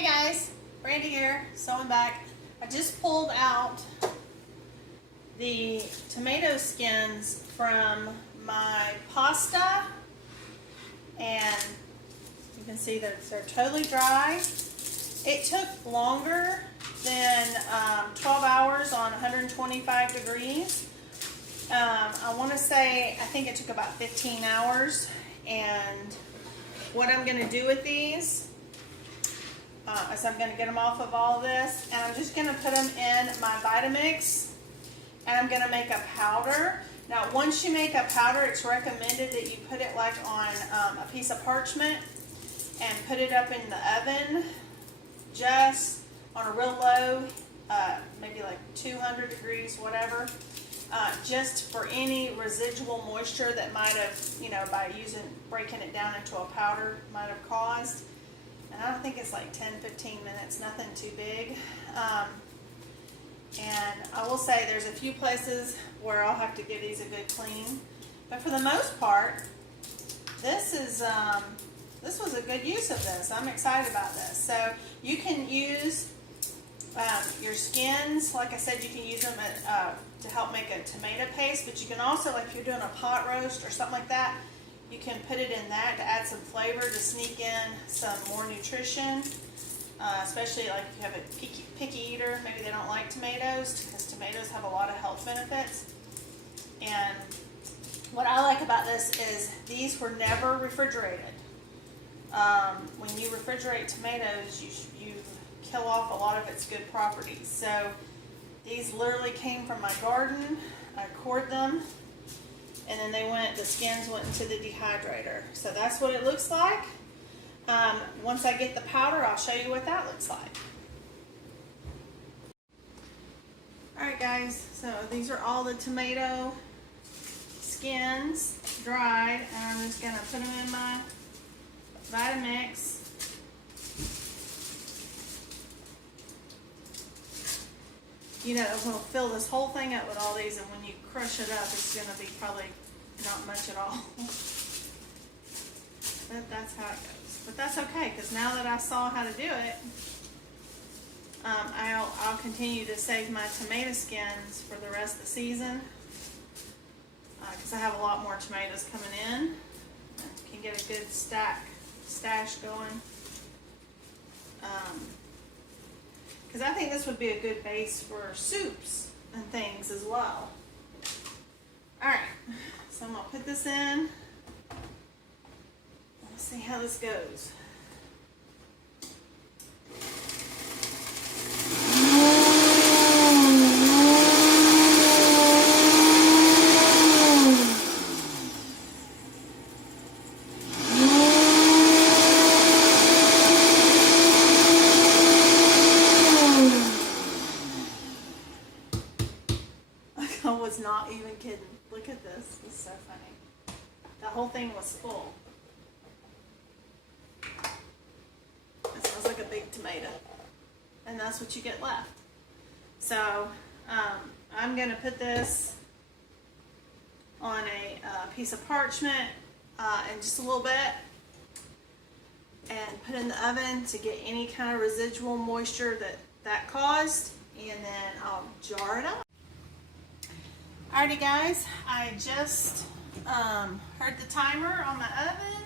Hey guys, Brandy here, sewing back. I just pulled out the tomato skins from my pasta, and you can see that they're totally dry. It took longer than 12 hours on 125 degrees. I want to say, I think it took about 15 hours. And what I'm going to do with these is I'm going to get them off of all of this, and I'm just going to put them in my Vitamix, and I'm going to make a powder. Now, once you make a powder, it's recommended that you put it like on a piece of parchment and put it up in the oven, just on a real low, maybe like 200 degrees, whatever, just for any residual moisture that might have, by breaking it down into a powder, might have caused. And I don't think it's like 10-15 minutes, nothing too big. And I will say there's a few places where I'll have to give these a good clean, but for the most part, this was a good use of this. I'm excited about this. So you can use your skins, like I said, you can use them to help make a tomato paste, but you can also, like if you're doing a pot roast or something like that, you can put it in that to add some flavor, to sneak in some more nutrition, especially like if you have a picky eater, maybe they don't like tomatoes, because tomatoes have a lot of health benefits. And what I like about this is these were never refrigerated. When you refrigerate tomatoes, you kill off a lot of its good properties. So these literally came from my garden. I cored them, and then the skins went into the dehydrator. So that's what it looks like. Once I get the powder, I'll show you what that looks like. Alright guys, so these are all the tomato skins dried, and I'm just going to put them in my Vitamix. We'll fill this whole thing up with all these, and when you crush it up, it's going to be probably not much at all. But that's how it goes. But that's okay, because now that I saw how to do it, I'll continue to save my tomato skins for the rest of the season, because I have a lot more tomatoes coming in. You can get a good stash going. Because I think this would be a good base for soups and things as well. Alright, so I'm going to put this in. Let's see how this goes. I was not even kidding. Look at this. It's so funny. The whole thing was full. It smells like a big tomato. And that's what you get left. So I'm going to put this on a piece of parchment in just a little bit, and put in the oven to get any kind of residual moisture that caused, and then I'll jar it up. Alrighty guys, I just heard the timer on my oven,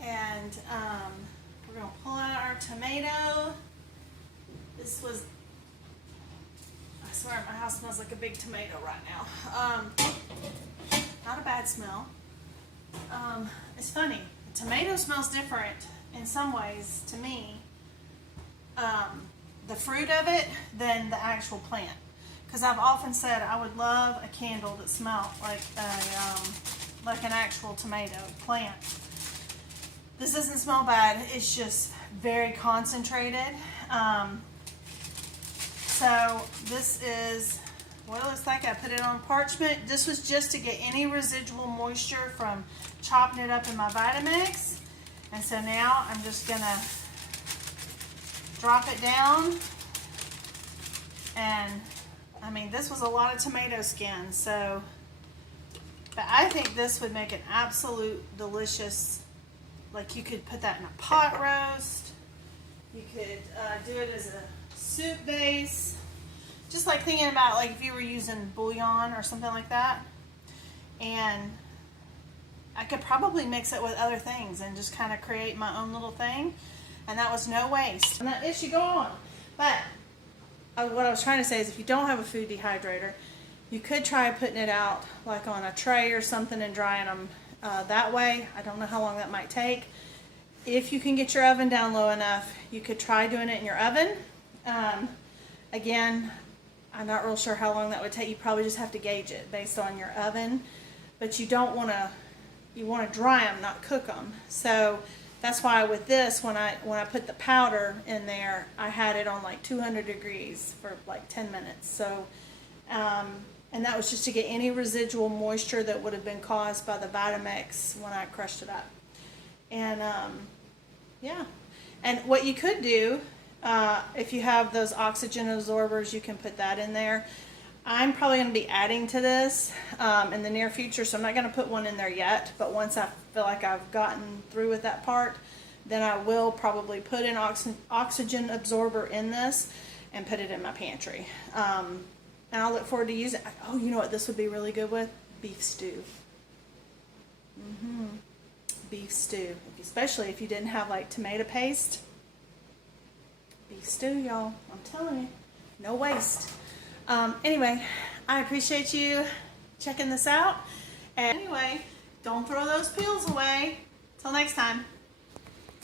and we're going to pull out our tomato. This was, I swear my house smells like a big tomato right now. Not a bad smell. It's funny, the tomato smells different in some ways to me, the fruit of it, than the actual plant. Because I've often said I would love a candle that smelled like an actual tomato plant. This doesn't smell bad. It's just very concentrated. So this is what it looks like. I put it on parchment. This was just to get any residual moisture from chopping it up in my Vitamix. And so now I'm just gonna drop it down, and I mean, this was a lot of tomato skin, so, but I think this would make an absolute delicious, like you could put that in a pot roast, You could do it as a soup base. Just like thinking about like if you were using bouillon or something like that. And I could probably mix it with other things and just kind of create my own little thing. And that was no waste. And that issue go on. But what I was trying to say is if you don't have a food dehydrator, you could try putting it out like on a tray or something and drying them that way. I don't know how long that might take. If you can get your oven down low enough, you could try doing it in your oven. Again, I'm not real sure how long that would take. You probably just have to gauge it based on your oven. But you don't want to, you want to dry them, not cook them. So that's why with this, when I put the powder in there, I had it on like 200 degrees for like 10 minutes. So, and that was just to get any residual moisture that would have been caused by the Vitamix when I crushed it up. And yeah, and what you could do, if you have those oxygen absorbers, you can put that in there. I'm probably going to be adding to this in the near future, so I'm not going to put one in there yet, but once I feel like I've gotten through with that part, then I will probably put an oxygen absorber in this and put it in my pantry. And I'll look forward to using it. Oh, you know what this would be really good with? Beef stew. Beef stew, especially if you didn't have like tomato paste. Beef stew, y'all. I'm telling you, no waste. Anyway, I appreciate you checking this out. And anyway, don't throw those peels away. Till next time.